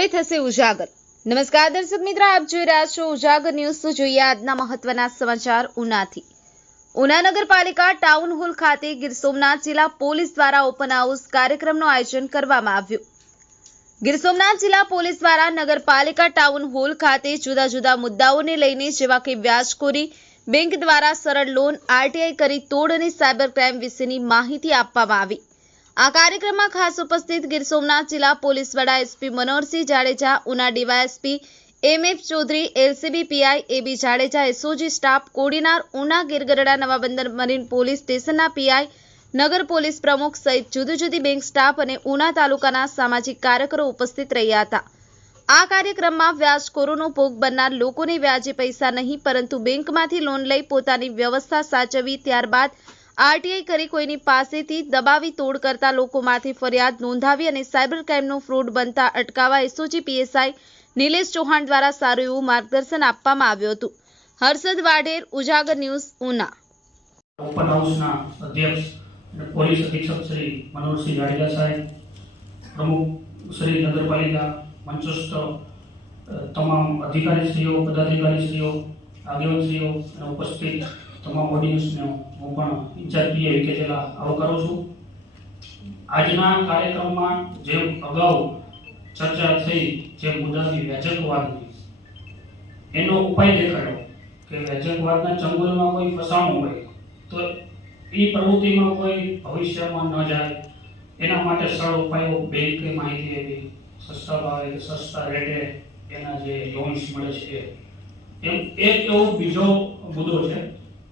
હવે થશે ઉજાગર. નમસ્કાર દર્શક મિત્રો, આપ જોઈ રહ્યા છો ઉજાગર ન્યૂઝ. તો જોઈએ આજના મહત્વના સમાચાર ઉનાથી. ઉના નગરપાલિકા ટાઉન હોલ ખાતે ગીર સોમનાથ જિલ્લા પોલીસ દ્વારા ઓપન હાઉસ કાર્યક્રમનું આયોજન કરવામાં આવ્યું. ગીર સોમનાથ જિલ્લા પોલીસ દ્વારા નગરપાલિકા ટાઉન હોલ ખાતે જુદા જુદા મુદ્દાઓને લઈને જેવા કે વ્યાજખોરી બેંક દ્વારા સરળ લોન, આરટીઆઈ કરી તોડ અને સાયબર ક્રાઇમ વિશેની માહિતી આપવામાં આવી. આ કાર્યક્રમમાં ખાસ ઉપસ્થિત ગીર સોમનાથ જિલ્લા પોલીસ વડા SP Manoharsinh Jadeja, Una DYSP M F Chaudhary, LCB PI AB Jadeja, SOG staff, Kodinar, Una Girgadhada Navabandar marine police સ્ટેશનના પીઆઈ, નગર પોલીસ પ્રમુખ સહિત જુદી જુદી બેંક સ્ટાફ અને ઉના તાલુકાના સામાજિક કાર્યકરો ઉપસ્થિત રહ્યા હતા. આ કાર્યક્રમમાં વ્યાજખોરોનો ભોગ બનનાર લોકોને વ્યાજે પૈસા નહીં, પરંતુ બેંકમાંથી લોન લઈ પોતાની વ્યવસ્થા સાચવી, ત્યારબાદ આરટીઆઈ કરી કોઈની પાસેથી દબાવી તોડ કરતા લોકોમાંથી ફરિયાદ નોંધાવી અને સાયબર ક્રાઇમનો ફ્રોડ બનતા અટકાવવા એસઓજી પીએસઆઈ નિલેશ ચૌહાણ દ્વારા સારું એવું માર્ગદર્શન આપવામાં આવ્યું હતું. હર્ષદ વાઢેર, ઉજાગર ન્યૂઝ, ઉના. ઓપન હાઉસના અધ્યક્ષ અને પોલીસ અધિક્ષક શ્રી મનોહરસિંહ જાડેજા સાહેબ, પ્રમુખ શ્રી નગરપાલિકા મંચસ્થ તમામ અધિકારીશ્રીઓ, પદાધિકારીશ્રીઓ, આગેવાનશ્રીઓ અને ઉપસ્થિત તમામ ઓડિયન્સને હું પણ ઇન્ચાર્જ પીએ આવો આવકારું છું. આજના કાર્યક્રમમાં જેમ અગાઉ ચર્ચા થઈ, જે મુદ્દાની વ્યાજકવાદની એનો ઉપાય દેખાડ્યો કે વ્યાજકવાદના ચંગુલમાં કોઈ ફસાણું હોય તો એ પ્રવૃત્તિમાં કોઈ ભવિષ્યમાં ન જાય. એના માટે સરળ ઉપાયો બેંકે માહિતી એવી સસ્તા ભાવે, સસ્તા રેટે એના જે લોન્સ મળે છે. એમ એક એવો બીજો મુદ્દો છે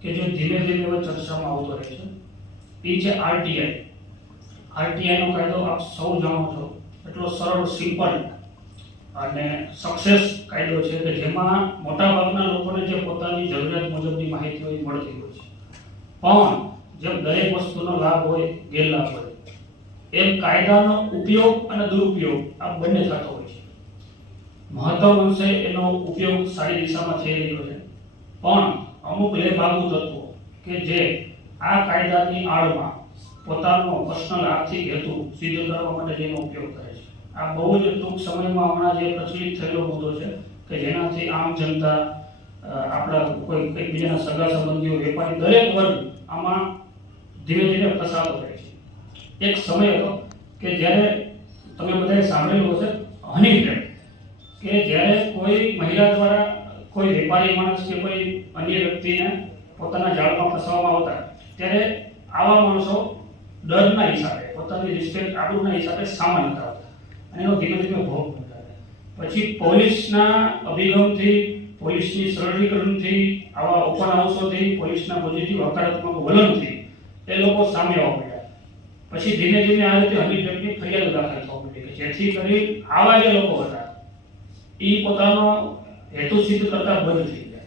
કે જે ધીમે ધીમે હવે ચર્ચામાં આવતો રહે છે, એ છે આરટીઆઈ આરટીઆઈનો કાયદો આપ સૌ જાણો છો, એટલો સરળ સિમ્પલ અને સક્સેસ કાયદો છે કે જેમાં મોટાભાગના લોકોને જે પોતાની જરૂરિયાત મુજબની માહિતી હોય મળતી હોય છે. પણ જેમ દરેક વસ્તુનો લાભ હોય, ગેરલાભ હોય એમ કાયદાનો ઉપયોગ અને દુરુપયોગ આ બંને થતો હોય છે. મહત્વ અંશે એનો ઉપયોગ સારી દિશામાં થઈ રહ્યો છે. પણ અમુક લેભાગુ તત્વો કે જે આ કાયદાની આડમાં પોતાનો પર્સનલ આર્થિક હેતુ સિદ્ધ કરવા માટે જેનો ઉપયોગ કરે છે. આ બહુ જ ટૂંક સમયમાં હમણાં જે પ્રચલિત થયેલો મુદ્દો છે કે જેનાથી આમ જનતા આપણા કોઈ એકબીજાના સગા સંબંધીઓ, વેપારી દરેક વર્ગ આમાં ધીરે ધીરે ફસાતો રહે છે. એક સમય હતો કે જ્યારે તમે બધાએ સાંભળેલું હશે હની કે જ્યારે કોઈ મહિલા દ્વારા કોઈ વેપારી માણસ કે કોઈ અન્ય વ્યક્તિને પોતાના જાળમાં ફસાવવામાં આવતા, ત્યારે આવા માણસો ડરના હિસાબે, પોતાની રિસ્પેક્ટ, આબરૂના હિસાબે સામાન હતા અને એનો ધીમે ધીમે ભોગ બનતા પછી પોલીસના અભિગમથી, પોલીસની સરળીકરણથી, આવા ઓપન હાઉસોથી, પોલીસના પોઝિટિવ હકારાત્મક વલણથી એ લોકો સામે આવવા પડ્યા પછી ધીમે ધીમે આ રીતે વ્યક્તિ ફરિયાદ દાખલ થવા મળી કે જેથી કરી આવા જે લોકો હતા એ પોતાનો હેતુ સિદ્ધ કરતા બંધ થઈ ગયા.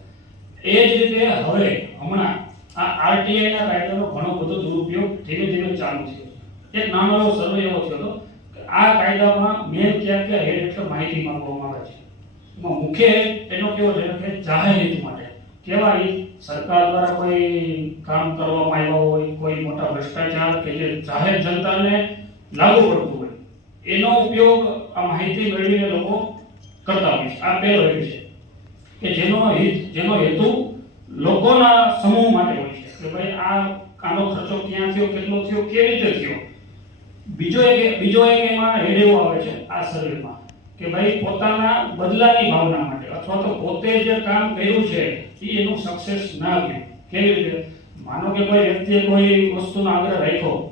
એ જ રીતે હવે હમણાં આ આરટીઆઈ ના કાયદાનો ઘણો બધો દુરુપયોગ ધીમે ધીમે ચાલુ છે એક નાનો એવો સર્વે એવો થયો હતો કે આ કાયદામાં મેં ક્યાં ક્યાં હેડ એટલે માહિતી માંગવામાં આવે છે. એમાં મુખ્ય એનો કેવો છે? કે જાહેર હિત માટે. કેવા હિત સરકાર દ્વારા કોઈ કામ કરવામાં આવ્યા હોય, કોઈ મોટા ભ્રષ્ટાચાર કે જે જાહેર જનતાને લાગુ પડતું હોય, એનો ઉપયોગ આ માહિતી મેળવીને લોકો કરતા હોય છે. આ પહેલો હેડ છે. કે જેનો હિત, જેનો હેતુ લોકોના સમૂહ માટે હોય છે. કે ભાઈ આ આનો ખર્ચો ક્યાં થયો, કેટલો થયો, કેવી રીતે થયો? બીજો એક બીજો એક એમાં હેડ એવો આવે છે આ સર્વેમાં કે ભાઈ પોતાના બદલાની ભાવના માટે, અથવા તો પોતે જે કામ કર્યું છે, એ એનું સક્સેસ ના ગયું કેવી રીતે? માનો કે કોઈ વ્યક્તિએ કોઈ વસ્તુનો આગ્રહ રાખ્યો,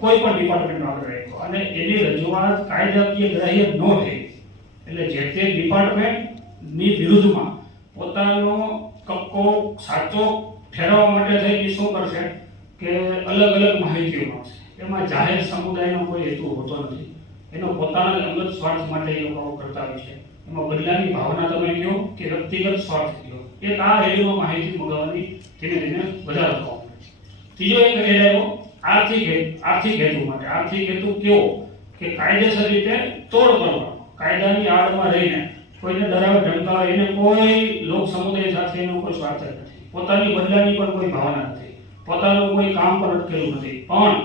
કોઈ પણ ડિપાર્ટમેન્ટનો આગ્રહ રાખ્યો, અને એની રજૂઆત કાયદાકીય ગ્રાહ્ય ન થઈ, એટલે જે તે ડિપાર્ટમેન્ટની વિરુદ્ધમાં પોતાનો કક્કો, સાચો ફેરવવા માટે થઈને શું કરશે? કે અલગ અલગ માહિતીઓ માંગશે એમાં જાહેર સમુદાયનો કોઈ હેતુ હોતો નથી. એનો પોતાના અંગત સ્વાર્થ માટે એ લોકો કરતા હોય છે. એમાં બદલાની ભાવના તમે કહો કે વ્યક્તિગત સ્વાર્થ કહો. એક આ રેડિયોમાં માહિતી મગાવવાની ધીમે ધીમે વધારો થવા ત્રીજો એક રેડ આવ્યો, આર્થિક આર્થિક હેતુ માટે. આર્થિક હેતુ કેવો? કે કાયદેસર રીતે તોડ કરવાનો. કાયદાની આડમાં રહીને કોઈને ડરાવે, ધમકાવે, એને કોઈ લોક સમુદાય સાથે એનો કોઈ સ્વાર્થ નથી. પોતાની બદલાની પણ કોઈ ભાવના નથી. પોતાનું કોઈ કામ પણ અટકેલું નથી. પણ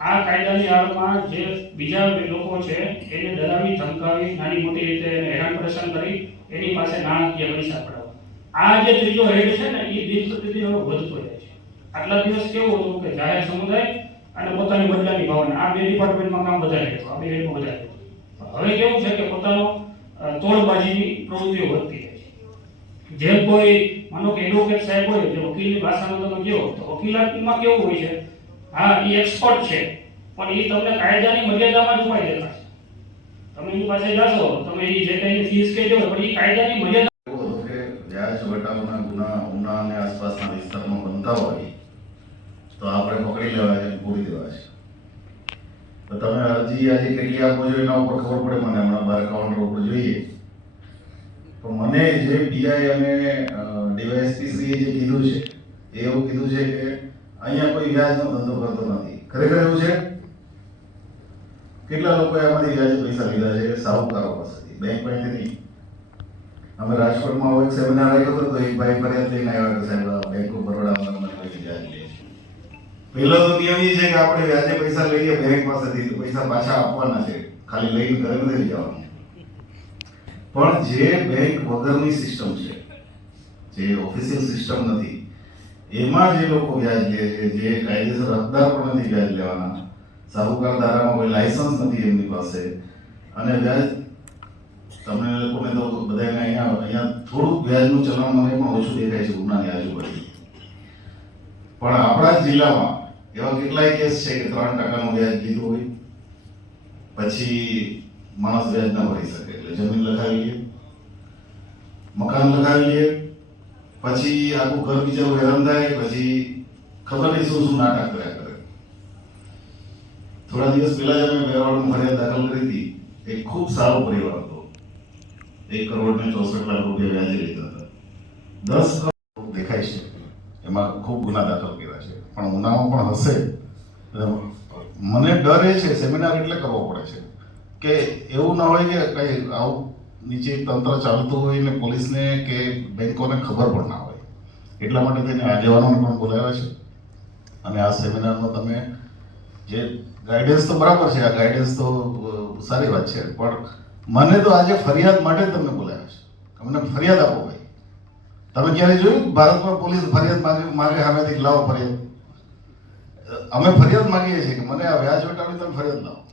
આ કાયદાની આડમાં જે બીજા લોકો છે, એને ડરાવી, ધમકાવી, નાની મોટી રીતે એને હેરાન પરેશાન કરી, એની પાસે નાણાકીય પૈસા પડાવવા. આ જે ત્રીજો હેડ છે ને એ દિન પ્રતિદિન હવે વધતો જાય છે. આટલા દિવસ કેવું હતું કે જાહેર સમુદાય અને પોતાની બદલાની ભાવના. આ બે ડિપાર્ટમેન્ટમાં કામ વધારે હતું. આ બે હેડમાં વધારે હવે કેવું છે કે પોતાનો તોડબાજીની પ્રવૃત્તિઓ વધતી જાય છે. જેમ કોઈ, માનો કે એડવોકેટ સાહેબ હોય, જે વકીલની ભાષામાં તમે કહો, તો વકીલાતમાં કેવું હોય છે? હા, એ એક્સપર્ટ છે, પણ એ તમને કાયદાની મર્યાદામાં જ ઉપાય દેખાશે તમે એની પાસે જશો તમે એ જે કંઈ ફીસ કહેજો પણ એ કાયદાની મર્યાદા કે વ્યાજ વટાવના ગુના ઉના અને આસપાસના વિસ્તારમાં બનતા હોય, તો આપણે પકડી લેવા છે પૂરી દેવા છે. તો તમે અરજી આજે કેટલી આપો છો એના ઉપર ખબર પડે મને હમણાં બાર કાઉન્ટર ઉપર જોઈએ. તો મને જે પીઆઈ અને ડીવાયએસપી જે કીધું છે, એ એવું કીધું છે કે અહીંયા કોઈ વ્યાજનો ધંધો કરતો નથી. ખરેખર એવું છે? કેટલા લોકોએ આમાંથી વ્યાજે પૈસા લીધા છે? સાહુકારો પાસેથી. બેંક પાસેથી નહીં. અમે રાજકોટમાં એક સેમિનાર આવ્યો હતો તો એક ભાઈ ફરિયાદ લઈને આવ્યા હતા સાહેબ બેંક ઓફ બરોડા અમને કોઈ ગયા પહેલો તો નિયમ એ છે કે આપણે વ્યાજે પૈસા લઈએ બેંક પાસેથી, તો પૈસા પાછા આપવાના છે. ખાલી લઈને ઘરે નથી જવાનું પણ જે બેંક વગરની સિસ્ટમ છે, જે ઓફિશિયલ સિસ્ટમ નથી, એમાં જે લોકો વ્યાજ લે છે, જે કાયદેસર હકદાર પણ નથી વ્યાજ લેવાના, સાહુકાર ધારામાં કોઈ લાયસન્સ નથી એમની પાસે, અને વ્યાજ, તમને લોકોને તો બધાને અહીંયા અહીંયા થોડુંક વ્યાજનું ચલણ મને પણ ઓછું દેખાય છે ઉનાની આજુબાજુ. પણ આપણા જિલ્લામાં એવા કેટલાય કેસ છે કે ત્રણ ટકાનું વ્યાજ લીધું હોય પછી માણસ વ્યાજ ન ભરી શકે એટલે જમીન લગાવીએ મકાન લગાવીએ પછી આખું ઘર બીજા હેરાન થાય પછી ખબર નહીં શું શું નાટક કર્યા કરે થોડા દિવસ પહેલા જ અમે વેરાવળમાં ફરિયાદ દાખલ કરી હતી એક ખૂબ સારો પરિવાર હતો એક કરોડ ને ચોસઠ લાખ રૂપિયા વ્યાજે લીધા હતા દસ કરોડ દેખાય છે એમાં ખૂબ ગુના દાખલ કર્યા છે. પણ ઉનામાં પણ હશે. મને ડર એ છે સેમિનાર એટલે કરવો પડે છે. કે એવું ના હોય કે કઈ આવું નીચે તંત્ર ચાલતું હોય ને પોલીસને કે બેંકોને ખબર પણ ના હોય. એટલા માટે તેને આગેવાનોને પણ બોલાવ્યા છે. અને આ સેમિનારમાં તમે જે ગાઈડન્સ તો બરાબર છે, આ ગાઈડન્સ તો સારી વાત છે. પણ મને તો આજે ફરિયાદ માટે તમને બોલાવ્યા છે. તમને ફરિયાદ આપો ભાઈ. તમે ક્યારે જોયું? ભારતમાં પોલીસ ફરિયાદ માંગે માંગે સામેથી લાવો ફરિયાદ. અમે ફરિયાદ માંગીએ છીએ કે મને આ વ્યાજ વટાવી તમે ફરિયાદ લાવો.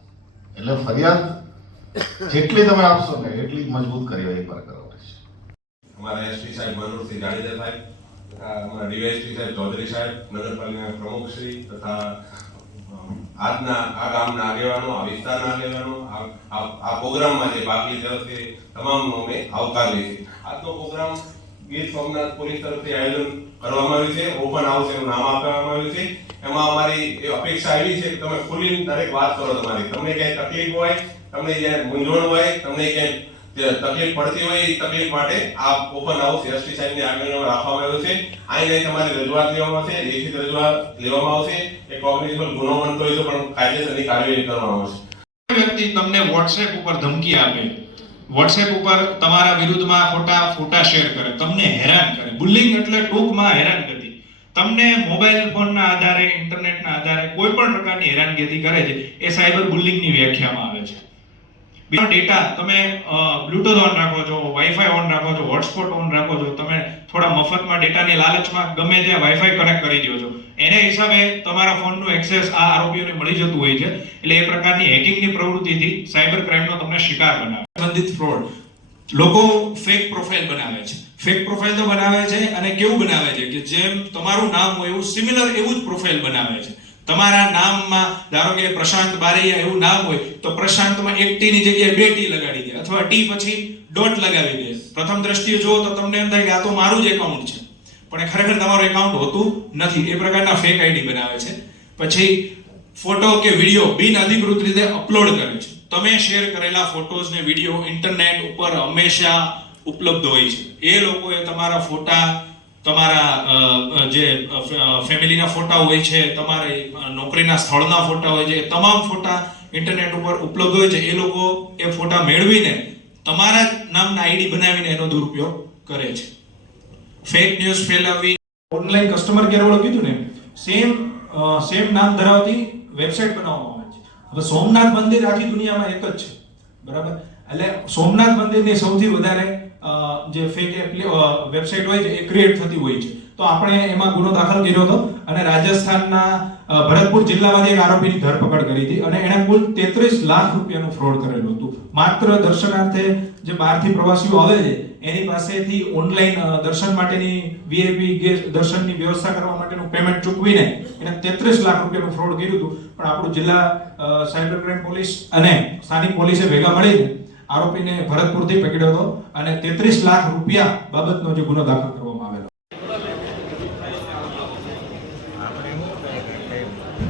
એટલે ફરિયાદ જેટલી તમે આપશો ને એટલી મજબૂત કાર્યવાહી પર કરવાની છે અમારા એસપી સાહેબ મનોહરસિંહ જાડેજા સાહેબ અમારા ડીવાયએસપી સાહેબ ચૌધરી સાહેબ, નગરપાલિકાના પ્રમુખશ્રી તથા આજના આ ગામના આગેવાનો, આ વિસ્તારના આગેવાનો, આ- પ્રોગ્રામમાં જે ભાગ લીધો તે તમામનો અમે આવકારીએ છીએ. આજનો પ્રોગ્રામ ગીર સોમનાથ પોલીસ તરફથી આયોજન કરવામાં આવ્યું છે. ઓપન હાઉસ એનું નામ આપવામાં આવ્યું છે. એમાં અમારી એ અપેક્ષા એવી છે કે તમે ખુલ્લી દરેક વાત કરો તમારી. તમને ક્યાંય તકલીફ હોય, તમને ક્યાંય મૂંઝવણ હોય, તમને ક્યાંય તકલીફ પડતી હોય, એ તકલીફ માટે આ ઓપન હાઉસ એસટી સાહેબની આગળમાં રાખવામાં આવ્યું છે. આઈને તમારી રજૂઆત લેવામાં આવશે, લેખિત રજૂઆત લેવામાં આવશે. એ કોગ્નિઝેબલ ગુનો બનતો હોય તો પણ કાયદેસરની કાર્યવાહી કરવામાં આવશે. વ્યક્તિ તમને વોટ્સએપ ઉપર ધમકી આપે વોટ્સએપ ઉપર તમારા વિરુદ્ધમાં ખોટા ફોટા શેર કરે, તમને હેરાન કરે. બુલિંગ એટલે ટૂંકમાં હેરાનગતિ. તમને મોબાઈલ ફોનના આધારે, ઇન્ટરનેટના આધારે કોઈ પણ પ્રકારની હેરાનગતિ કરે છે, એ સાયબર બુલિંગની વ્યાખ્યામાં આવે છે. બીજો ડેટા તમે બ્લૂટૂથ ઓન રાખો છો વાઈફાઈ ઓન રાખો છો હોટસ્પોટ ઓન રાખો છો, તમે થોડા મફતમાં ડેટાની લાલચમાં ગમે ત્યાં વાઈફાઈ કનેક્ટ કરી દો છો. એને હિસાબે તમારા ફોનનું એક્સેસ આ આરોપીઓને મળી જતું હોય છે. એટલે એ પ્રકારની હેકિંગની પ્રવૃત્તિથી સાયબર ક્રાઇમનો તમને શિકાર બનાવે સંબંધિત ફ્રોડ લોકો ફેક પ્રોફાઇલ બનાવે છે. ફેક પ્રોફાઇલ તો બનાવે છે અને કેવું બનાવે છે કે જેમ તમારું નામ હોય એવું સિમિલર એવું જ પ્રોફાઇલ બનાવે છે. તમારા નામમાં ધારો કે પ્રશાંત બારૈયા એવું નામ હોય, તો પ્રશાંતમાં એક ટી ની જગ્યાએ બે ટી લગાડી દે અથવા ટી પછી ડોટ લગાવી દે. પ્રથમ દ્રષ્ટિએ જુઓ તો તમને એમ થાય કે આ તો મારું જ એકાઉન્ટ છે. પણ ખરેખર તમારું એકાઉન્ટ હોતું નથી. એ પ્રકારના ફેક આઈડી બનાવે છે. પછી ફોટો કે વીડિયો બિન અધિકૃત રીતે અપલોડ કરે છે. તમે શેર કરેલા ફોટોઝ ને વીડિયો ઇન્ટરનેટ ઉપર હંમેશા ઉપલબ્ધ હોય છે. એ લોકોએ તમારા ફોટા, તમારા જે ફેમિલીના ફોટા હોય છે, તમારે નોકરીના સ્થળના ફોટા હોય છે તમામ ફોટા ઇન્ટરનેટ ઉપર ઉપલબ્ધ હોય છે. એ લોકો એ ફોટા મેળવીને તમારા નામના આઈડી બનાવીને એનો દુરુપયોગ કરે છે. ફેક ન્યૂઝ ફેલાવી ઓનલાઈન કસ્ટમર કેર વાળું કીધું ને સેમ સેમ નામ ધરાવતી વેબસાઇટ બનાવવામાં આવે હવે સોમનાથ મંદિર આખી દુનિયામાં એક જ છે. બરાબર? એટલે સોમનાથ મંદિરની સૌથી વધારે જે ફેક વેબસાઇટ હોય છે, એ ક્રિએટ થતી હોય છે. તો આપણે એમાં ગુનો દાખલ કર્યો હતો અને રાજસ્થાનના ભરતપુર જિલ્લામાંથી એક આરોપીની ધરપકડ કરી હતી અને એણે કુલ તેત્રીસ લાખ રૂપિયાનું ફ્રોડ કરેલું હતું. માત્ર દર્શનાર્થે જે બહારથી પ્રવાસીઓ આવે છે, એની પાસેથી ઓનલાઈન દર્શન માટેની વીઆઈપી દર્શનની વ્યવસ્થા કરવા માટેનું પેમેન્ટ ચૂકવીને એને તેત્રીસ લાખ રૂપિયાનું ફ્રોડ કર્યું હતું. પણ આપણું જિલ્લા સાયબર ક્રાઇમ પોલીસ અને સ્થાનિક પોલીસે ભેગા મળીને આરોપીને ભરતપુરથી પકડ્યો હતો અને તેત્રીસ લાખ રૂપિયા બાબતનો જે ગુનો દાખલ કરવામાં game.